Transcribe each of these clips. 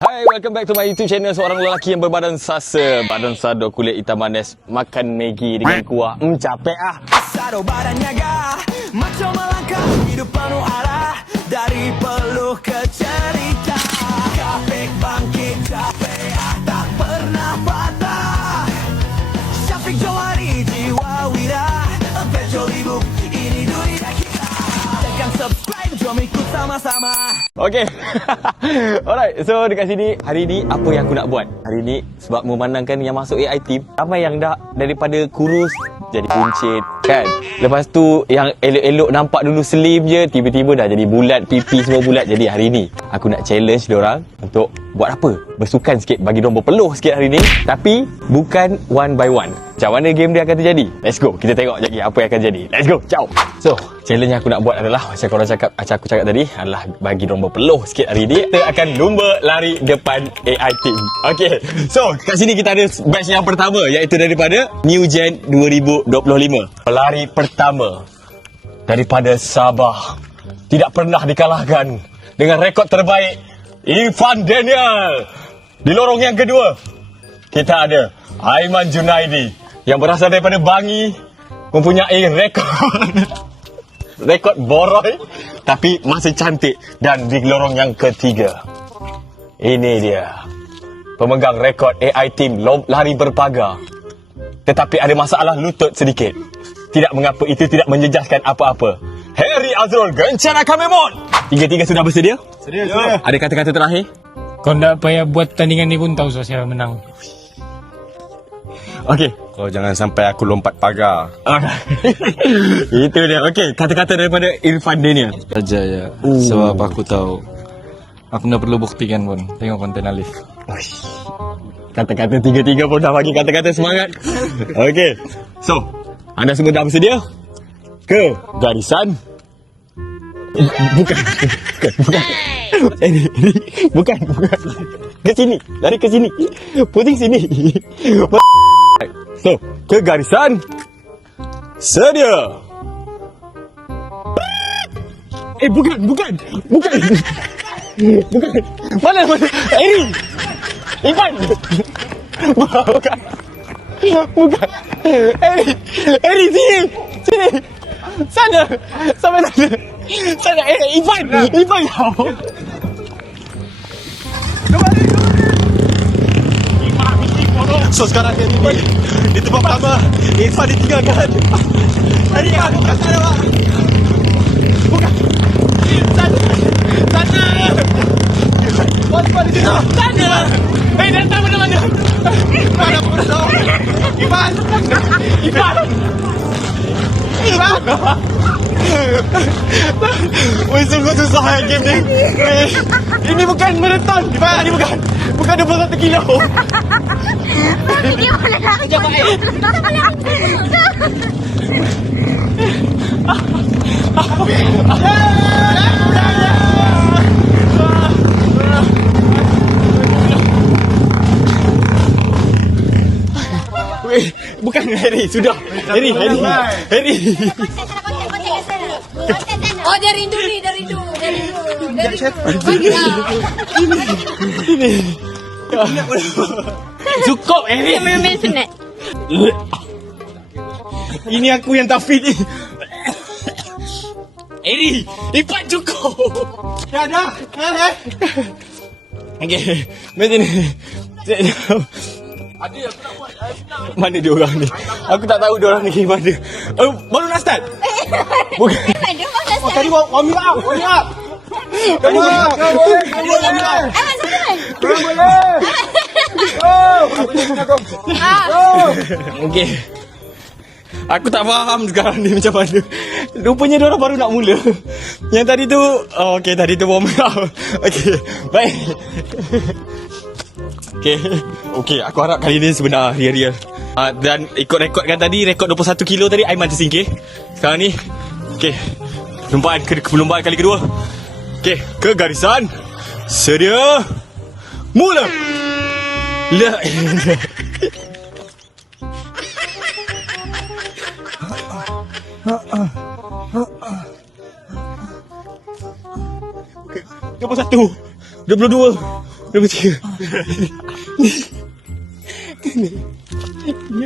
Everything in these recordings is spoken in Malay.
Hai, welcome back to my YouTube channel. Seorang lelaki yang berbadan sasa, badan sado, kulit hitam manis, makan Maggi dengan kuah. Capek ah. Sado badannya gah, maco melangkah, hidup penuh arah, dari peluh ke cerita. Kapek bangkit, capek tak pernah patah. Syafiq Johari, jiwa wira, Bejo Libuk, ini dunia kita. Tekan subscribe, jom ikut sama-sama. Okay. Alright, so dekat sini hari ni apa yang aku nak buat? Hari ni sebab memandangkan yang masuk AI team, ramai yang dah daripada kurus jadi buncit kan. Lepas tu yang elok-elok nampak dulu slim je, tiba-tiba dah jadi bulat, pipi semua bulat. Jadi hari ni aku nak challenge diorang untuk buat apa? Bersukan sikit, bagi diorang berpeluh sikit hari ni. Tapi bukan one by one. Macam mana game dia akan terjadi? Let's go, kita tengok lagi apa yang akan jadi. Let's go, ciao. So, challenge yang aku nak buat adalah macam korang cakap, macam aku cakap tadi, adalah bagi diorang berpeluh sikit hari ni. Kita akan lumba lari depan AI team. Okay, so kat sini kita ada batch yang pertama, iaitu daripada New Gen 2025. Pelari pertama daripada Sabah, tidak pernah dikalahkan dengan rekod terbaik, Irfan Daniel. Di lorong yang kedua kita ada Aiman Junaidi yang berasal daripada Bangi, mempunyai rekod boroi tapi masih cantik. Dan di lorong yang ketiga, ini dia pemegang rekod AI team lari berpagar, tetapi ada masalah lutut sedikit. Tidak mengapa, itu tidak menjejaskan apa-apa. Harry Azrul Gencana Kamemon. Tiga-tiga sudah bersedia? Sedia. Ada kata-kata terakhir? Kau tak payah buat tandingan ni pun tahu siapa menang. Okey. Kau jangan sampai aku lompat pagar. Itu dia. Okey, kata-kata daripada Irfan Daniel. Saja ya. Sebab aku tahu aku tak perlu buktikan pun. Tengok konten Alif. Kata-kata tiga-tiga pun dah bagi kata-kata semangat. Okey. So, anda semua dah bersedia? Ke garisan? Bukan. Ini bukan. Ke sini, lari ke sini. Pusing sini. So, ke garisan. Sedia. Bukan. Mana? Ini. Ivan. Bukan. Eri sini. Sana. Sampai sana. Sana. Ivan. So sekarang di tempat pertama Irfan ditinggalkan. Hari aku kat sana pak. Bukan. Sana. Irfan di situ. Sana. Datang mana-mana. Mana pun dah. Irfan. Woi, sungguh susah game ni. Ini bukan marathon. Irfan, ini bukan 21 kilo. Dia boleh lari. Bukan Harry, sudah. Harry. Oh, dia rindu. Cukup, Harry. Main sunat. Ini aku yang tak fit ni. Harry, lipat cukup. Dah. Okey, macam ni. Mana dia orang ni? Aku tak tahu dia orang ni mana. Baru nak start? Bukan. Dia mana start? Tadi warming up. Come on. Aiman, silakan. Okey. Aku tak faham sekarang ni macam mana. Rupanya dia orang baru nak mula. Yang tadi tu, okey, tadi tu warming up. Okey, baik. Okey, aku harap kali ni sebenar real. Dan ikut rekod kan tadi, rekod 21 kilo tadi Aiman tersingkir. Sekarang ni, okey, perlumbaan kali kedua. Okey, ke garisan. Sedia. Mula. La. Okay. 21, 22, 23.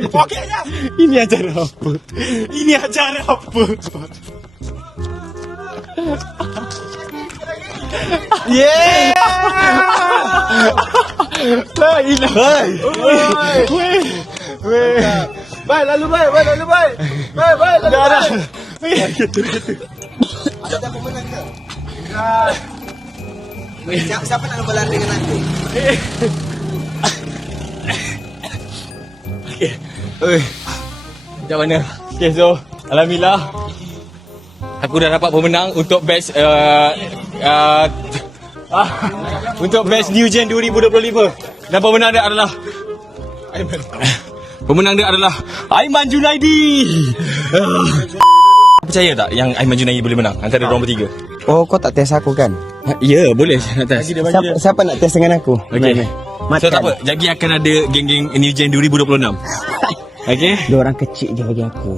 Pokoknya ini acara apa? Ini acara apa? Yeah! La ilaha. Weh. Baik lalu baik, lalu baik. Baik lalu. Dah. Ada pemenang ke? Siapa nak berlari dengan aku? Macam mana? Okay, so alhamdulillah aku dah dapat pemenang untuk batch untuk batch New Gen 2025. Dan pemenang dia adalah Aiman Junaidi. Percaya tak yang Aiman Junaidi boleh menang antara orang bertiga? Oh, kau tak test aku kan? Ya, boleh nak test. Siapa nak test dengan aku? Okey. So tak apa, jadi akan ada geng-geng New Gen 2026. Okey. Dia orang kecil je bagi aku.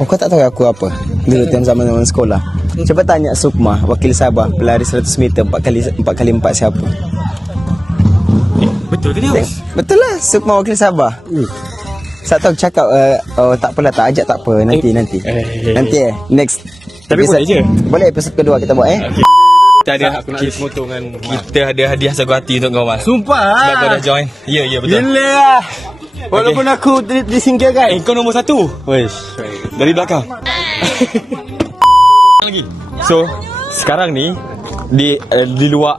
Oh, kau tak tahu aku apa? Dulu time zaman-zaman sekolah. Cuba tanya Sukma, wakil Sabah, pelari 100 meter 4x4 siapa? Betul ke dia? Betul lah, Sukma wakil Sabah. Tak tahu cakap oh tak apalah, tak ajak tak apa, nanti nanti next. Tapi boleh je. Boleh episod kedua kita buat Kita ada kita ada hadiah sagu hati untuk kau, Mas. Sumpah. Sebab kau dah join. Ya, betul. Gila lah. Walaupun aku disingkirkan. Kau nombor 1. Wesh. Dari belakang. Lagi. So, sekarang ni di luar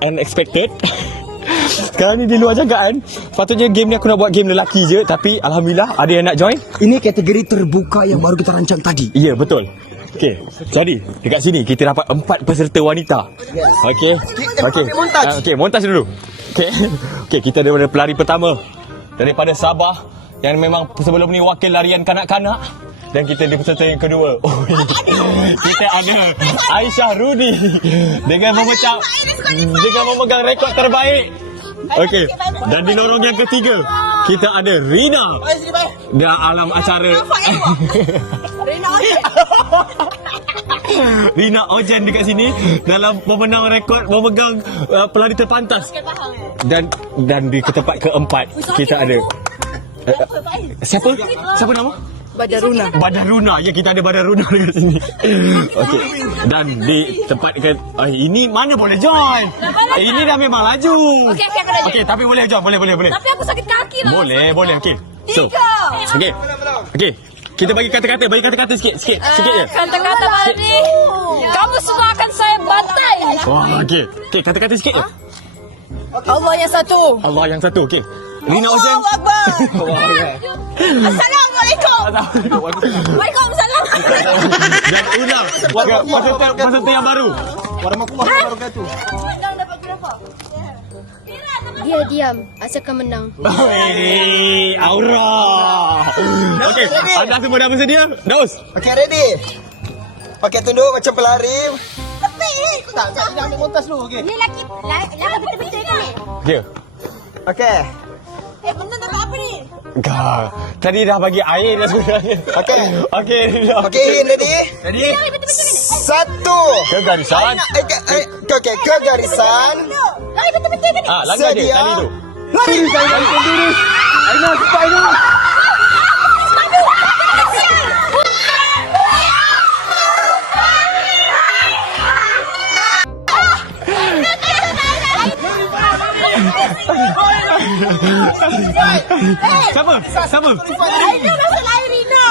unexpected. Sekarang ni di luar jangkaan. Patutnya game ni aku nak buat game lelaki je, tapi alhamdulillah ada yang nak join. Ini kategori terbuka yang baru kita rancang tadi. Ya, betul. Okey. Jadi, dekat sini kita dapat 4 peserta wanita. Okey. Okey, montaj dulu. Okey, kita daripada pelari pertama daripada Sabah yang memang sebelum ni wakil larian kanak-kanak, dan kita di peserta yang kedua. Kita ada Aisyah Rudi dengan memegang rekod terbaik. Okey. Dan di lorong yang ketiga kita ada Rina dalam acara Rina Ojen dekat sini dalam memenang rekod memegang pelari terpantas. Dan di tempat keempat kita ada siapa nama? Badaruna. Ya, kita ada Badaruna dekat sini. Okey. Dan di tempat ini mana boleh join? Ini dah memang laju. Okey, aku dah join. Okey, tapi boleh join, boleh. Tapi aku sakit kaki lah. Boleh. Okey. So. Okey. Kita bagi kata-kata sikit je. Kata-kata malam ni, kamu semua akan saya bantai. Oh, okey. Okey, kata-kata sikit je. Allah yang satu. Okey. Rina Ojen. Allahu Akbar. Assalamualaikum. Waalaikumsalam. Dan ulang. Peserta yang baru. Warahmatullahi wabarakatuh. Dia diam, asalkan menang. Aura. Okey, anda semua dah bersedia? Daus. Okay, ready? Pakai tunduk macam pelari. Tapi Tak ambil montas dulu, okey. ni laki betul-betul ni. Okey. Okey. Menang dapat apa ni? Tadi dah bagi air dah sebenarnya. Okey. Okey, ready? Satu. Ke garisan. Okey, ke garisan. Lari betul-betul ni. Langgar je tali tu. Lari. Aina, cepat Aina. Siapa? Aina masuk lari Rina.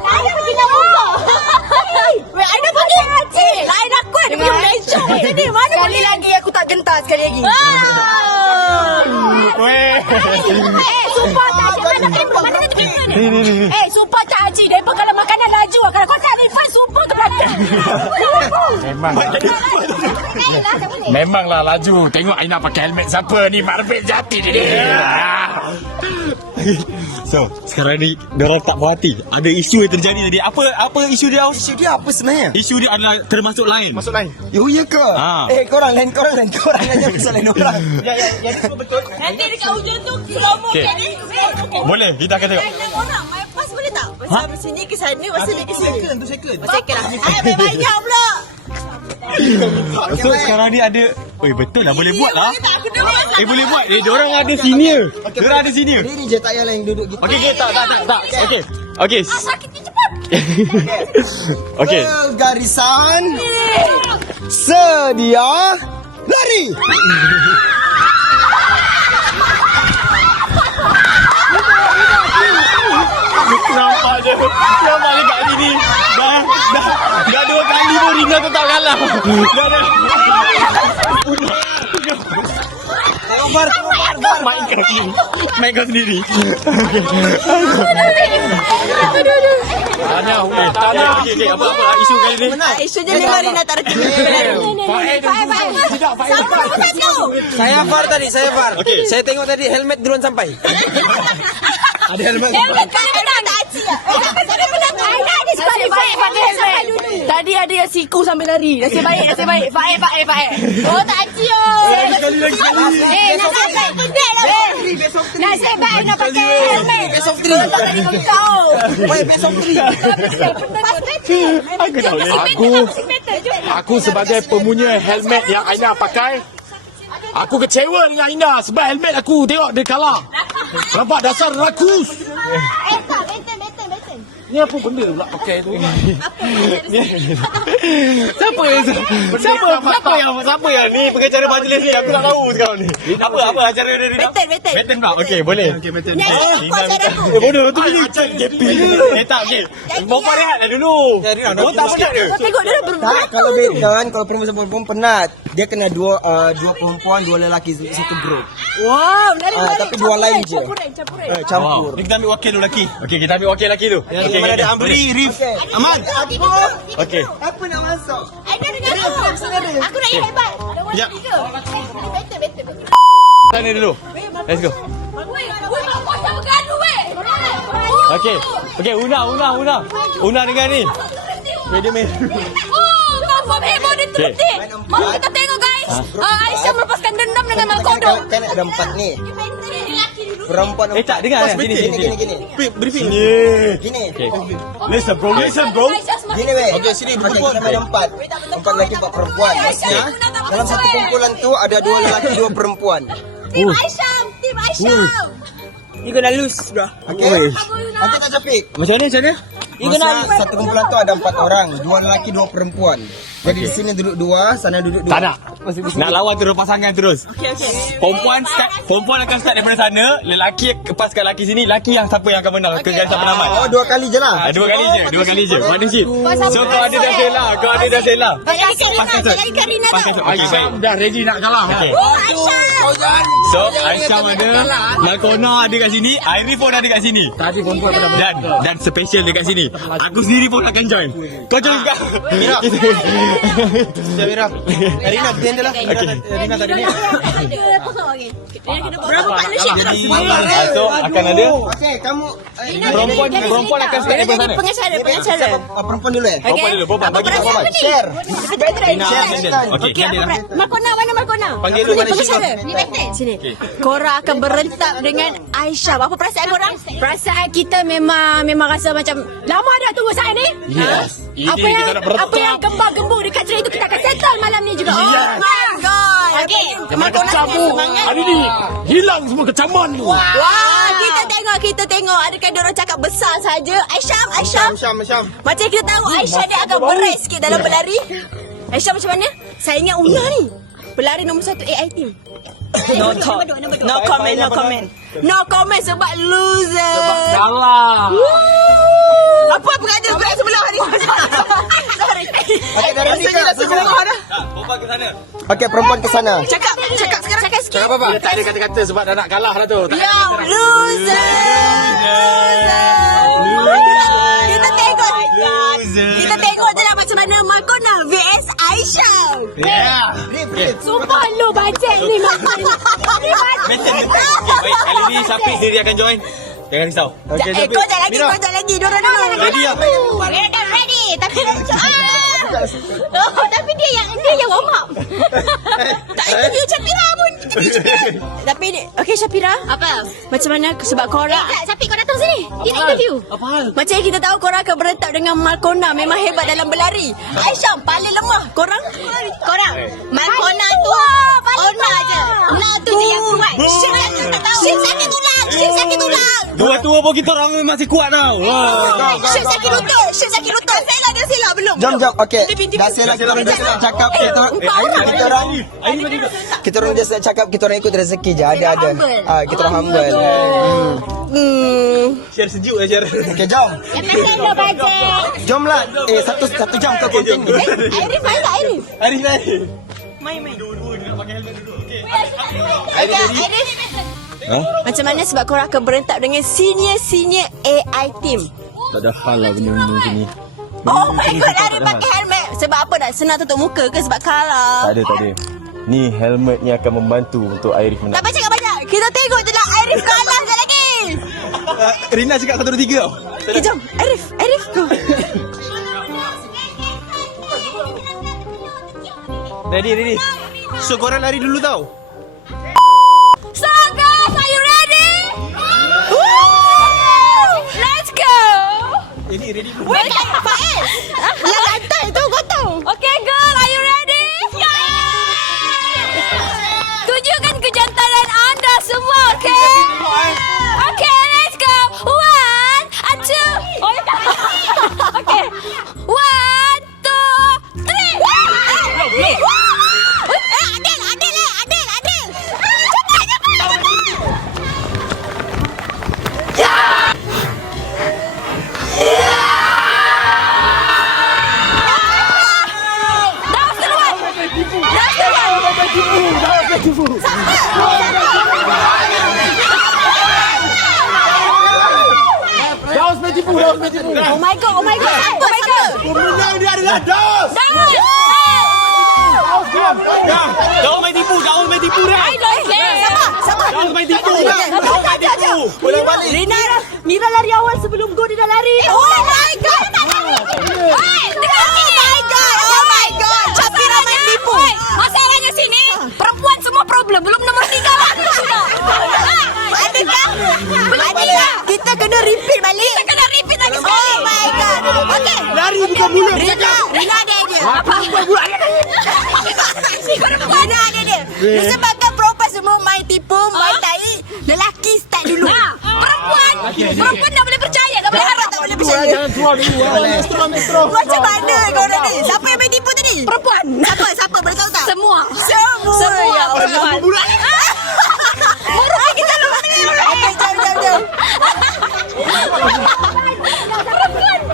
Aina pergi nak buka. Weh, Aina pergi. Lain aku ada pergi Malaysia. Sini, mana Sekali lagi aku tak gentar sekali lagi. Sumpah tak cik. Mana nak pergi? Sumpah tak cik. Mereka kalau makanan laju. Kalau kau tak refund, sumpah ke belakang. Memanglah laju. Tengok Aina pakai helmet siapa ni? Marbet jati ni. So, sekarang ni diorang tak puas hati. Ada isu yang terjadi tadi. Apa isu dia? Isu dia apa sebenarnya? Isu dia adalah termasuk lain. Oh, ya ke? Korang lain aja pasal lain orang. Ya, semua betul. Nanti dekat hujung tu, slow Okay. motion. Boleh, kita akan tengok. Orang, my pass boleh tak? Pasal sini ke sana, pasal ni ke sini. Second lah. Baik-baiknya pula. So sekarang ni ada. Oi betul lah boleh buat lah. Boleh buat. Diorang ada senior. Diorang ada senior. Diri je tak payahlah yang duduk gitu. Okey, tak. Okey. Sakitnya cepat. Okey. Garisan. Sedia. Lari. Nampak je. Nampak je kat sini. Dah 2 kali pun Rina tetap kalah. Dah. Main kau sendiri. Tanya. Okey. Apa isu kali ni? Isu je lima Rina tak reti. Saya VAR tadi, saya VAR. Okey. Saya tengok tadi helmet drone sampai. Ada helmet. Tadi ada yang siku sambil lari. Nasib baik. Faik. Oh tak cio. Nasib baik nak pakai helmet. Best of 3. Kau. Wait, best of 3. Aku tak boleh. Aku sebagai pemunya helmet yang Aina pakai, aku kecewa dengan Aina sebab helmet aku tengok dia kalah. Nampak dasar rakus. Ni apa benda pula pakai tu? Siapa yang ni pengacara majlis ni? Aku tak tahu sekarang ni. Apa acara dia? Betul. Beten pula. Okey, boleh. Ni acara aku. Bodoh tu ni. Tak okey. Mau rehat dah dulu. Kau tak penat ke? Tengok dia dah Tak, kalau beton, kalau perempuan penat. Dia kena dua perempuan, 2 lelaki satu grup. Wow, lari. Tapi dua lain je. Campuran. Campur. Ni kita ambil wakil lelaki. Okey, kita ambil wakil lelaki tu. Okey, Mana ada Amri, Rif, Ahmad. Okey. Apa nak masuk? Aina dengan aku nak yang hebat. Ada Ya. Betul. Sana dulu. Let's go. Weh, kau tak bergaduh weh. Okey, Una dengan ni. Media. Oh, confirm heboh dia terbetik. Mari kita tengok guys. Aisyah melepaskan dendam dengan Malkodo. Kan ada 4 ni. Perempuan 4. Tak dengar sini. Gini. Briefing. Gini. Listen bro. Gini weh. Okey, sini perempuan ada 4. 4 lelaki 4 perempuan. Maksudnya dalam satu kumpulan tu ada 2 lelaki 2 perempuan. Tim Aisyah. You gonna lose, bro. Okey. Nanti tak Syafiq. Macam mana? Masa satu kumpulan tu ada 4 orang, 2 lelaki 2 perempuan. Jadi di sini duduk 2, sana duduk 2. Tak nak. Nak lawan terus pasangan terus. Okay. Perempuan akan start daripada sana, lelaki lepaskan lelaki sini, lelaki yang siapa yang akan menang, kegaduhan penamat. Oh, 2 kali je lah. 2 kali je. Partnership. So kau ada dah Sheila. Jadi Karina dah. Pakai tu. Okey, Aisyah baik. dah ready nak kalah. Okey. Aisyah. So Aisyah ada, Malkona ada kat sini, Airi pun ada kat sini. Tadi perempuan pada Dan special dekat sini. Aku sendiri pun akan join. Kau join juga. Mira. Rina dia lah. Rina tadi ni. Berapa partnership kita? So akan ada Okey, kamu perempuan akan start daripada sana. Pengacara. perempuan dulu eh. Perempuan bagi tak apa. Share. Okey, kan dia lah. Malkona, mana Malkona? Panggil dulu mana pengacara. Ni betul. Sini. Korang akan berentak dengan Aisyah. Apa perasaan korang? Perasaan kita memang rasa macam lama dah tunggu saat ni. Yes. Apa yang gembar-gembur dekat cerita itu kita akan settle malam ni juga. Oh my god. Okey. Malkona semangat. Hari ni hilang semua kecaman tu. Wah, kita tengok adakah diorang cakap besar saja. Aisyah. Macam kita tahu Aisyah dia agak berat sikit dalam berlari. Aisyah macam mana? Saya ingat Una ni. Pelari nombor 1 AI team. No comment sebab loser. Kalah. Apa pengajar sebelah ni? Sorry. Okey, dari ni ke Perempuan ke sana. Okey, perempuan ke sana. Cakap sekarang. Cakap sikit. Apa? Dia tak ada kata-kata sebab dah nak kalah dah tu. Yo, loser. Kita tengok je lah macam mana Malkona vs Aisyah. Sumpah lu bajet ni Malkona. Betul. Baik, kali ni Syafiq sendiri akan join. Jangan risau. Kau jangan lagi. Diorang dulu. Ready tak? Ready. Tapi dia yang warm up. Tak interview Capira pun. Tapi ni, okey Syafira. Apa? Macam mana sebab korang Syafiq kau datang sini. Dia nak interview. macam yang kita tahu korang akan berentak dengan Malkona memang hebat dalam berlari. Aisyah paling lemah. Korang? Malkona tu Ona je. Ona tu je yang kuat. Syed sakit tak tahu. Syed sakit tulang. Syed sakit tulang. Dua-dua pun kita orang masih kuat tau. Syed sakit lutut. Syed sakit lutut. Dah sila belum? Jom. Okay. Pintu. Dah sila kita orang just nak cakap. Kita orang just nak cakap. Kita orang ikut rezeki je. Ada. Kita orang humble. Share sejuk lah share. Okay, jom. Ada bajet. Jomlah. Satu jam ke konten ni. Arif main tak Arif? Arif lah. Macam mana sebab korang akan berentak dengan senior AI team? Tak ada hal lah benda-benda macam ni. Oh my god, Arif pakai helmet. Sebab apa nak senang tutup muka ke sebab kalah? Tak ada. Ni helmet ni akan membantu untuk Arif menang. Tak payah cakap banyak. Kita tengok je lah Arif kalah sekali lagi. Rina cakap 1, 2, 3 tau. Okay, jom. Arif go. Ready. So korang lari dulu tau. So guys, are you ready? Let's go. Ready. Wait, Faiz. Lantai tu kau tahu. Okay girl, are you ready? Tunjukkan kejantanan anda semua, okay? Okay, let's go. 1, 2. Oh, okay. 1, 2, 3. Adil. Oh my god. Pemenang dia adalah Daus. Daus main tipu dah. Sabar. Daus main tipu. Boleh balik. Mira lari awal sebelum gol dia dah lari. Oh my god. Oh my god. Syafira main tipu. Masalahnya sini, perempuan semua problem. Belum nombor 3 lah. Adakah? Kita kena repeat balik. Lagi sekali. Oh my god. Okay. Lari bukan mulut. Rina ada idea. Rina ada idea. Disebabkan perempuan semua main tipu, main tai, lelaki start dulu. Perempuan tak boleh percaya. Tak boleh harap. Tak boleh percaya. Jangan keluar dulu. Metro. Macam mana kau ni? Siapa yang main tipu tadi? Perempuan. Siapa? Boleh tahu tak? Semua. Ya Allah. Murah kita lu. Okay, jom.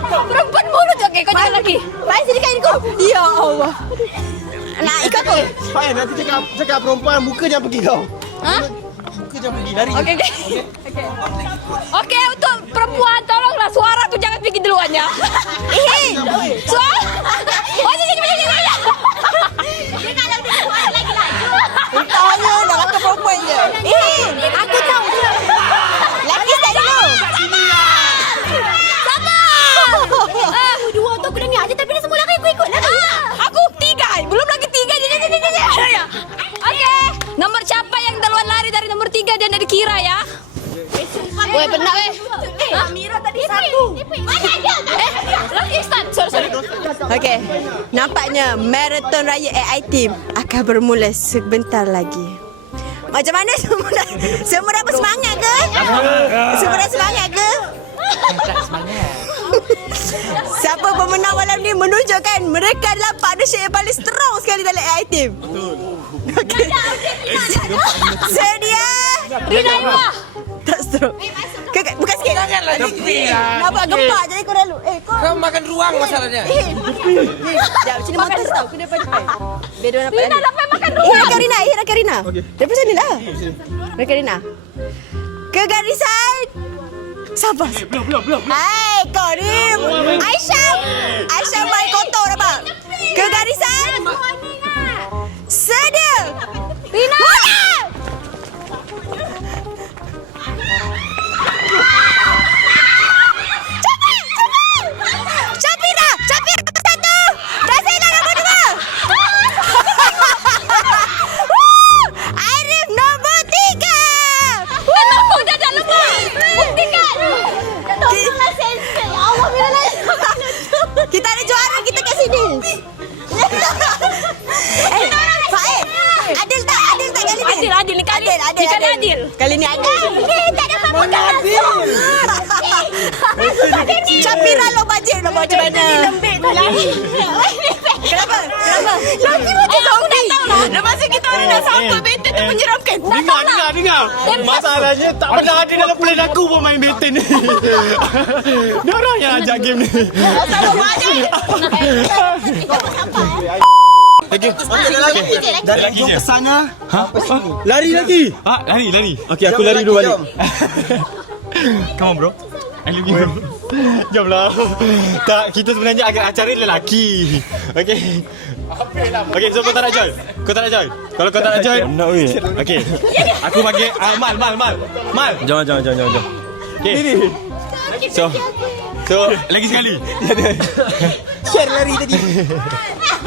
Perempuan mulut. Okay, kau jangan lagi. Baik sini kain kau. Ya Allah. Nak ikut aku? Faham nanti cakap perempuan muka jangan pergi kau. Ha? Muka jangan pergi lari. Okay, untuk perempuan tolonglah suara tu jangan pergi duluannya. Suara. Oh, sini. Dia kalau dia suara lagi laju. Tanya nak lakukan perempuan je. Aku tahu. Lelaki start dulu. Dua tu aku dengar je tapi dia semua lagi aku ikut lagi. Aku 3. Belum lagi 3 je. Okay. Nombor siapa yang duluan lari dari nomor 3 dia nak dikira ya. Weh, benar weh. Mira tadi 1. Mana dia? Lagi start. Sorry. Okey. Nampaknya marathon raya AI Team akan bermula sebentar lagi. Macam mana semua dah bersemangat ke? Semua dah semangat ke? Siapa pemenang malam ni menunjukkan mereka adalah partnership yang paling strong sekali dalam AI Team. Okey. Sedia? Rina Iwa. Tak strong. Bukan sikit. Janganlah tepi lah. Nampak gempak jadi kau lalu. Kau makan ruang masalahnya. Sekejap, sini montas tau. Kena depan. Biar dia nampak. Rina dapat makan ruang. Rakan Rina. Daripada sini lah. Rakan Rina. Ke garisan. Sabar. Belum. Hai, kau ni. Aisyah main kotor nampak. Ke garisan. Sedia. Rina. Syafira nombor 1. Rasina nombor 2. Arif Kita ada juara kita kat sini. Faid. Adil tak kali ni? Adil ni kali. Adil. Kali ni adil. Tak ada apa-apa langsung. Capira lo bajet lo macam mana? Lembik tadi. Kenapa? Lagi macam zombie. Lepas tu kita orang dah sangkut benten tu menyeramkan. Dengar. Masalahnya tak pernah ada dalam plan aku pun main beten ni. Dia orang yang ajak game ni. Lagi. Lagi je. Sana. Lari lagi. Lari. Okey, aku lari dulu balik. Come on bro. I love you bro. Jomlah. Tak, kita sebenarnya agak acara lelaki. Okey. Okey, so kau tak nak join? Kalau kau tak nak join, no way. Okey. Aku panggil Mal. Jom. Okey. So lagi sekali. Share lari tadi.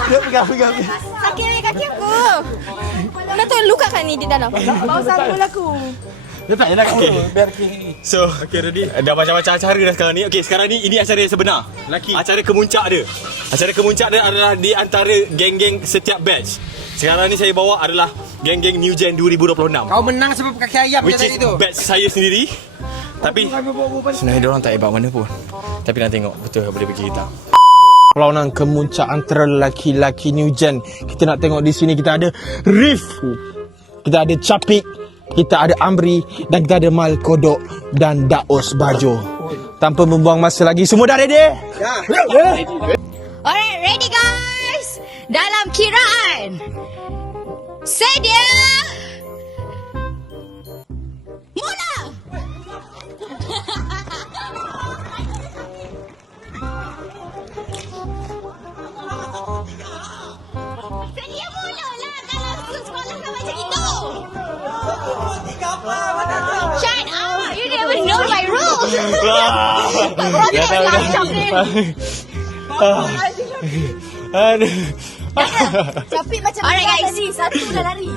Dia pegang. Sakit kaki aku. Dah tu luka kan ni di dalam. Bawa sampul aku. Dia tak nak okay. So, ready. Dah macam-macam acara dah sekarang ni. Okey, sekarang ni ini acara yang sebenar. Acara kemuncak dia. Acara kemuncak dia adalah di antara geng-geng setiap batch. Sekarang ni saya bawa adalah geng-geng New Gen 2026. Kau menang sebab kaki ayam Which tadi is tu. batch saya sendiri. Tapi sebenarnya diorang tak hebat mana pun. Tapi nak tengok betul boleh pergi kita. Perlawanan kemuncak antara lelaki-lelaki New Gen. Kita nak tengok di sini kita ada Rif, kita ada Capik, kita ada Amri dan kita ada Mal Kodok dan Daos Bajo. Tanpa membuang masa lagi, semua dah ready? Alright, ready guys. Dalam kiraan. Sedia. Mula. Sedia mula lah. Kalau sekolah kau macam itu. Shut up. You never know my rules. Aduh. Capik macam alright guys, satu dah lari.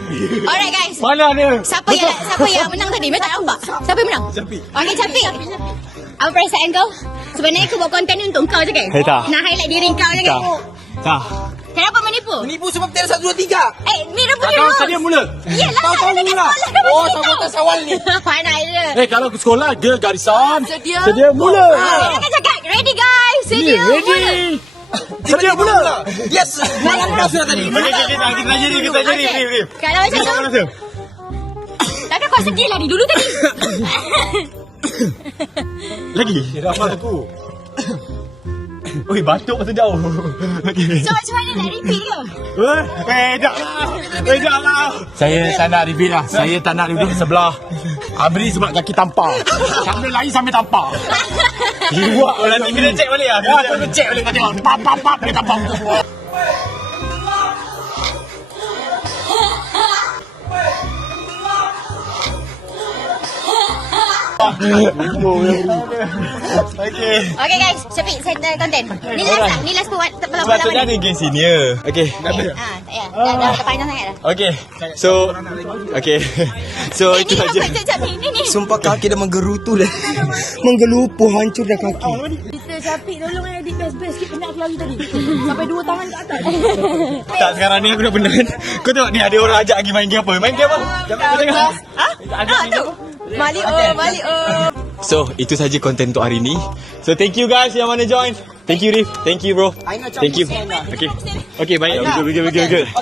Alright guys. Mana dia? Siapa yang menang tadi? Mereka tak nampak. Siapa yang menang? Capik. Okey, Capik. Apa perasaan kau? Sebenarnya aku buat konten ni untuk kau je kan? Tak. Nak highlight diri kau je kan? Tak. Kenapa menipu? Menipu sebab tiada 1, 2, 3. Mira punya Kau rules. tadi mula. Yelah, Kau tahu mula. Oh, sabotas awal ni. Mana ada? Kalau ke sekolah dia garisan. Sedia mula. Kita akan cakap, ready guys. Sedia mula. Sedia mula. Yes. Malam kau sudah tadi. Kita jadi. Kalau macam tu, takkan kau sedih lari dulu tadi? Lagi. Dia hafal aku. Oi, batuk masa jauh. Okey. So macam mana nak repeat ke? Beda lah. Saya tak nak repeat lah. Saya tak nak duduk sebelah Amri sebab kaki tampar. Sambil lari sambil tampar. Buat nanti kena check balik lah. Kena check balik. Tengok. Pap. Dia tampar. Okay guys, Syafiq, set konten. Ni last lah, ni last perlawanan. Sepatutnya ada geng senior. Okay. Tak payah. Dah panjang sangat dah. Okay. So itu saja. Ni. Sumpah kaki dah menggerutu dah. Menggelupuh, hancur dah kaki. Kita Capik tolong edit best-best sikit penat aku lari tadi. Sampai 2 tangan kat atas. Tak, sekarang ni aku dah penat. Kau tengok ni ada orang ajak lagi main game apa? Main game apa? Kau tengok. Ajak main game apa? Mali. So, itu saja konten untuk hari ni. So, thank you guys yang mana join. Thank you Rif. Thank you bro. Thank you. Okay, baik. Good.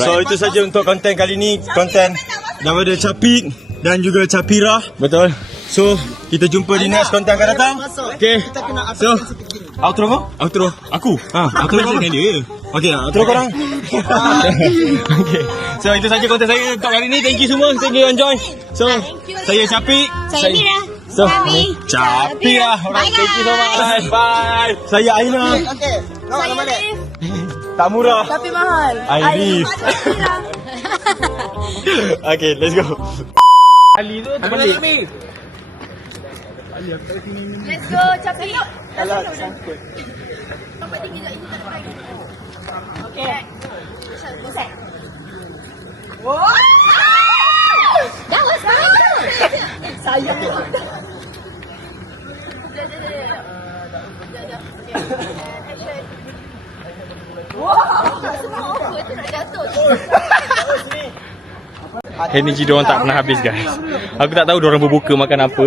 So, itu saja untuk konten kali ni. Konten daripada Capik dan juga Capira. Betul. So, kita jumpa di next konten akan datang. Okay. So, outro kau? Outro. Aku? Outro kau dengan dia. Okay, outro korang. Okay. So, itu saja konten saya untuk hari ni. Thank you semua. Thank you yang join. So, saya Capik. Saya Mira. So, Capira. Alright, thank you so much. Bye. Saya Aina. Okey. Saya Rif. Tak murah. Tapi mahal. Airif. Okay, let's go. Ali tu terbalik. Let's go, Capik. Okay. That was good. Saya. Energy diorang tak pernah habis guys. Aku tak tahu diorang berbuka makan apa.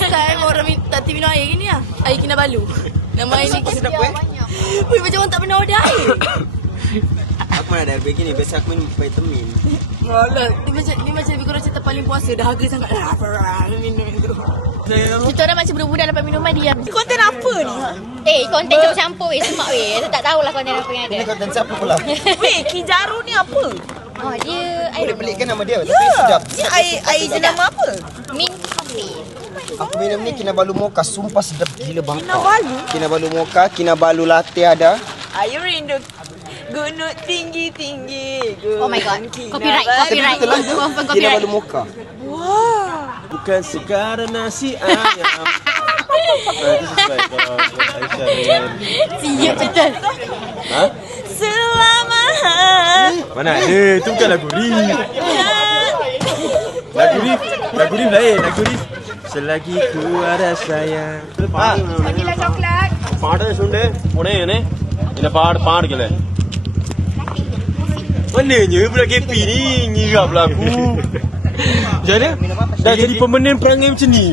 Sekarang orang tak minum air gini lah. Air Kinabalu. Nama air ni sedap Wih, macam orang tak pernah order air. Aku mana ada air begini, biasa aku minum vitamin. Ni macam lebih kurang cerita paling puasa. Dah harga sangat. Minum itu. Kita orang macam budak-budak dapat minuman diam. Konten apa ni? Konten campur-campur semak Saya tak tahulah konten apa yang ada. Ini konten siapa pula? Weh, Kijaru ni apa? Oh, dia air Boleh pelikkan nama dia, tapi sedap. Ni air jenama apa? mint coffee. Aku minum ni Kinabalu Mocha, sumpah sedap gila bangka. Kinabalu? Kinabalu Mocha, Kinabalu Latte ada. Ayo rindu gunung tinggi-tinggi. Oh my god. Copyright. Confirm copyright. Kinabalu Mocha. Bukan sekadar nasi ayam. Itu sesuai kalau Aisyah dengan... Siap betul. Selama Mana ada, itu bukan lagu Rif. Lagu Rif lain, lagu Rif. Selagi ku ada sayang. Vanilla coklat. பாட சொல்லு உடனே என்ன இந்த பாடுகளே Mananya pula KP ni ngirap lah aku. Macam mana? Dah jadi pemenang perangai macam ni.